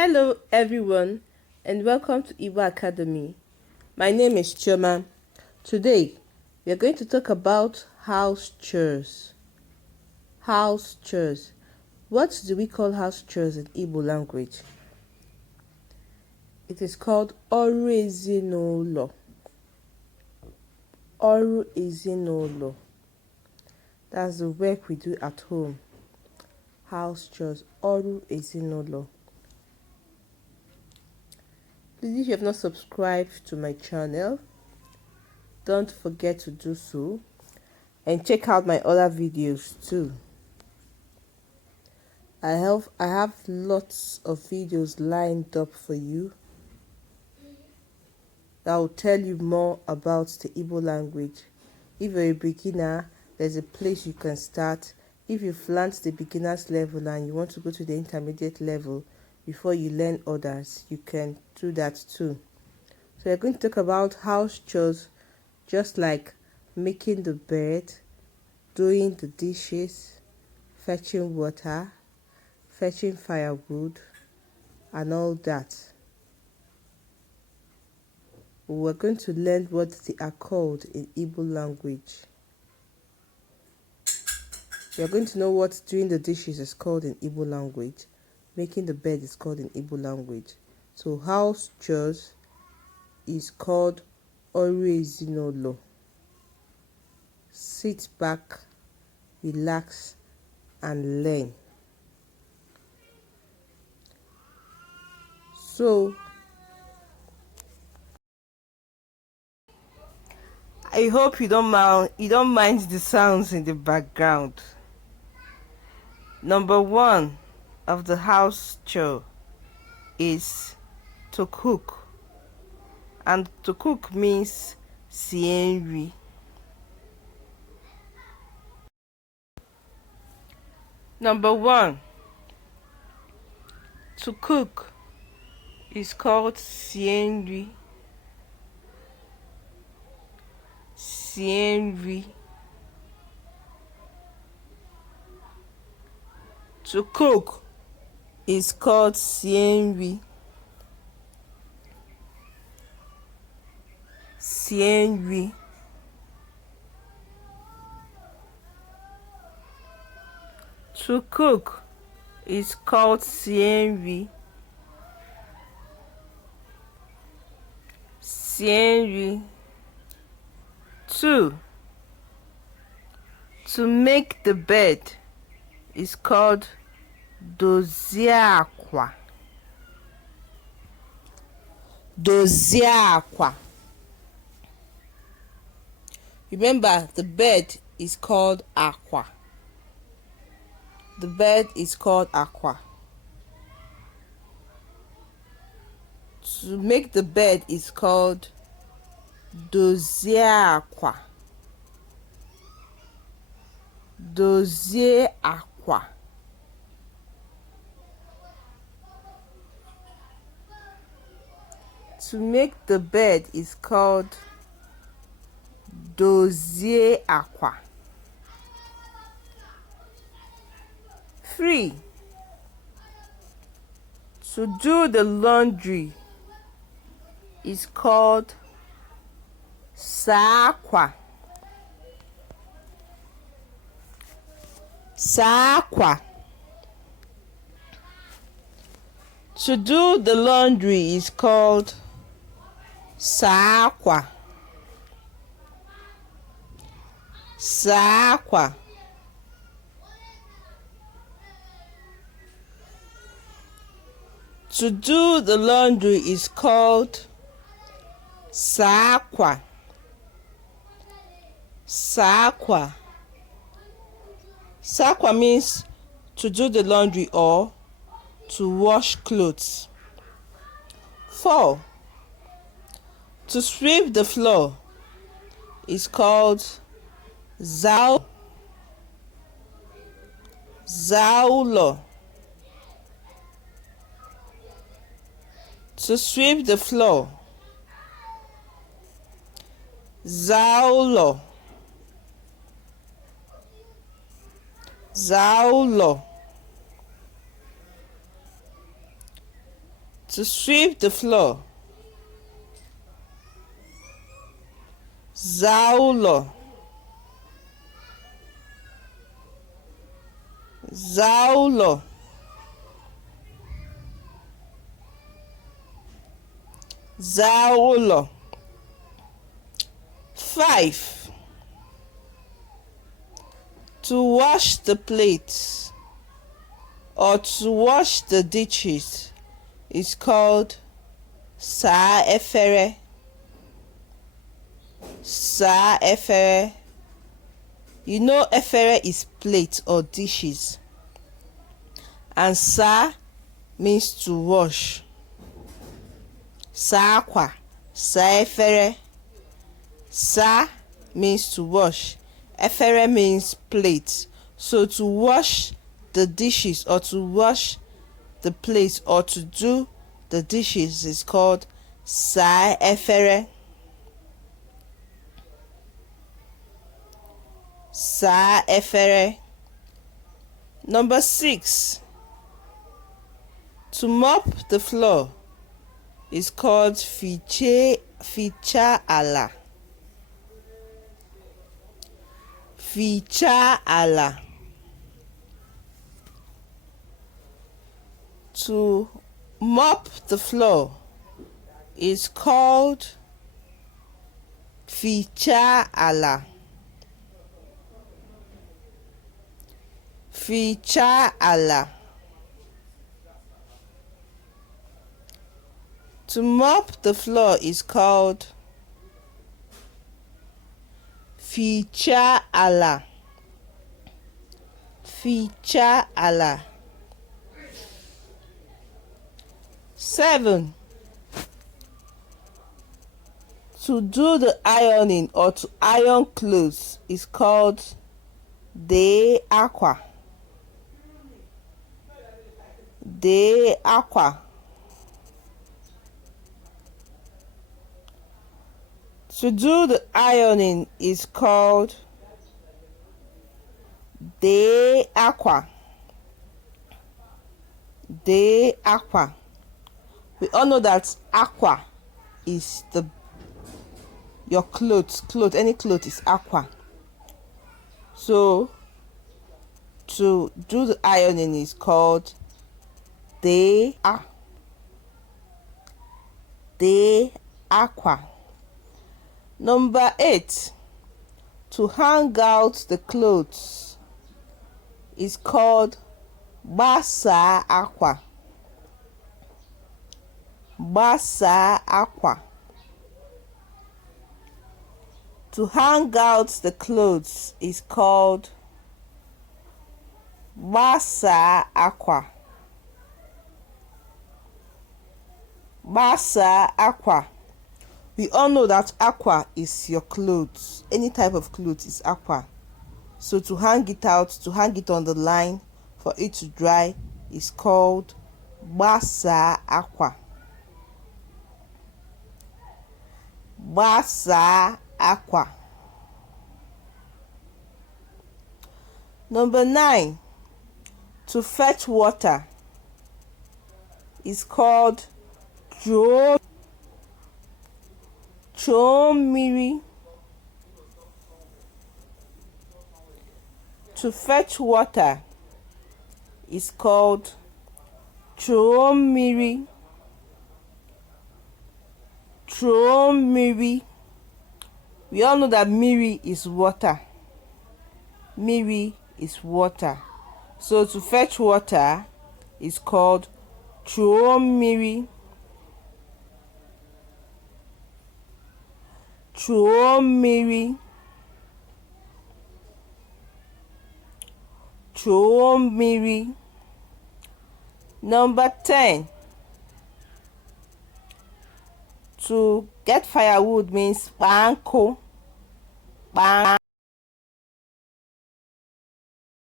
Hello everyone and welcome to Igbo Academy. My name is Chioma. Today we are going to talk about house chores. House chores. What do we call house chores in Igbo language? It is called ọrụ ezinụlọ. Ọrụ ezinụlọ. That's the work we do at home. House chores. Ọrụ ezinụlọ. Please, if you have not subscribed to my channel, don't forget to do so and check out my other videos too. I have lots of videos lined up for you that will tell you more about the Igbo language. If you're a beginner, there's a place you can start. If you've learned the beginner's level and you want to go to the intermediate level before you learn others, you can do that too. So we're going to talk about house chores, just like making the bed, doing the dishes, fetching water, fetching firewood, and all that. We're going to learn what they are called in Igbo language. We're going to know what doing the dishes is called in Igbo language. Making the bed is called in Igbo language. So house chores is called ọrụ ezinụlọ. Sit back, relax, and learn. So I hope you don't mind the sounds in the background. Number one of the house chore is to cook, and to cook means sie nri. Number one, to cook is called sie nri. Sie nri. To cook is called sie nri. Sie nri. To cook is called sie nri. Sie nri. Two, to make the bed is called dozie akwa. Dozie akwa. Remember, the bed is called aqua. The bed is called aqua. To make the bed is called dozie akwa. Dozie akwa. To make the bed is called dozie akwa. 3. To do the laundry is called saa akwa. Saa akwa. To do the laundry is called saa akwa. Saa akwa. To do the laundry is called saa akwa. Saa akwa. Saa akwa means to do the laundry or to wash clothes. 4. To sweep the floor is called zaulo. To sweep the floor. Zaulo. To sweep the floor. Zaulo. Zaulo. Zaulo. 5. To wash the plates or to wash the dishes is called saa efere. Saa efere. You know efere is plate or dishes, and saa means to wash. Saa akwa, saa efere. Saa means to wash. Efere means plate. So to wash the dishes or to wash the plates or to do the dishes is called saa efere. Saa efere. Number 6. To mop the floor is called ficha ala. Ficha ala. To mop the floor is called ficha ala. Ficha ala. To mop the floor is called ficha ala. Ficha ala. 7. To do the ironing or to iron clothes is called de aqua. De aqua. To do the ironing is called de aqua. De aqua. We all know that aqua is your clothes. Any cloth is aqua. So to do the ironing is called de aqua. Number 8. To hang out the clothes is called gbasa aqua. Gbasa aqua. To hang out the clothes is called gbasa aqua. Gbasa aqua. We all know that aqua is your clothes. Any type of clothes is aqua. So to hang it out, to hang it on the line for it to dry is called gbasa aqua. Gbasa aqua. Number 9. To fetch water is called chomiri. To fetch water is called chomiri. Chomiri. We all know that miri is water. Miri is water. So to fetch water is called chomiri. Chomiri. Chomiri. Number 10. To get firewood means banko.